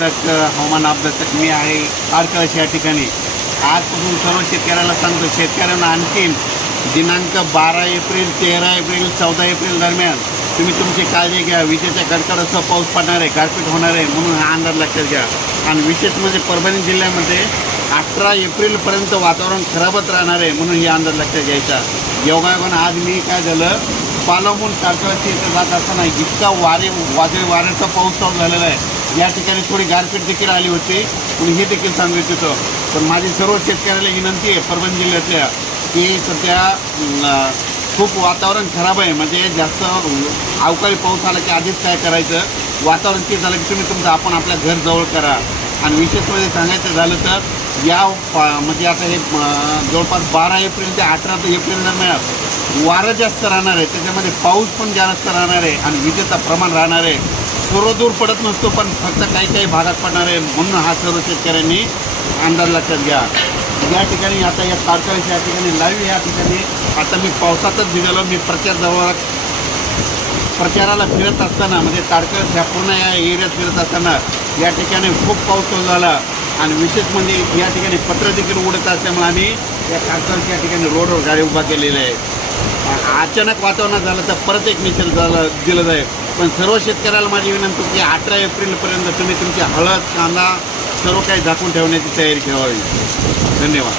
अभ्यासक हवामान अभ्यासक मी आहे तारकळस या ठिकाणी. आजपासून सर्व शेतकऱ्याला सांगतो, शेतकऱ्यांना आणखीन दिनांक 12 एप्रिल 13 एप्रिल 14 एप्रिल दरम्यान तुम्ही तुमची काळजी घ्या. विजेच्या कडकडासह पाऊस पडणार आहे, गारपीट होणार आहे, म्हणून हा अंदाज लक्षात घ्या. आणि विशेष म्हणजे परभणी जिल्ह्यामध्ये 18 एप्रिलपर्यंत वातावरण खराबच राहणार आहे, म्हणून हे अंदाज लक्षात घ्यायचा. योगायोगानं आज मी काय झालं, पालवून तारकळस इथं जात असताना इतका वादळी वाऱ्याचा पाऊस चालू झालेला आहे. या ठिकाणी थोडी गारपीट देखील आली होती, म्हणून हे देखील सांगायचं होतं. पण माझी सर्व शेतकऱ्याला विनंती आहे परभणी जिल्ह्यातल्या, की सध्या खूप वातावरण खराब आहे. म्हणजे जास्त अवकाळी पाऊस आला की आधीच काय करायचं, वातावरण ते झालं की तुम्ही तुमचं आपण आपल्या घर जवळ करा. आणि विशेष म्हणजे सांगायचं झालं तर या म्हणजे आता हे जवळपास 12 एप्रिल ते 18 एप्रिल दरम्यान वारं जास्त राहणार आहे, त्याच्यामध्ये पाऊस पण जास्त राहणार आहे आणि विजेचं प्रमाण राहणार आहे. सर्व दूर पडत नसतो, पण फक्त काही भागात पडणार आहे, म्हणून हा सर्व शेतकऱ्यांनी अंदाज लक्षात घ्या. या ठिकाणी आता या तारकळस या ठिकाणी लाईव्ह या ठिकाणी आता मी पावसातच निघालो. मी प्रचाराला फिरत असताना म्हणजे तारकळस ह्या पूर्ण या एरियात फिरत असताना या ठिकाणी खूप पाऊस चालू झाला. आणि विशेष म्हणजे या ठिकाणी पत्र देखील उडत असल्यामुळे आम्ही या तारकळस या ठिकाणी रोडवर गाडी उभा केलेली आहे. अचानक वातावरणात झालं तर परत एक निषेध दिलं जाईल. पण सर्व शेतकऱ्याला माझी विनंती की 18 एप्रिलपर्यंत तुम्ही तुमची हळद, कांदा सर्व काही झाकून ठेवण्याची तयारी ठेवावी. धन्यवाद.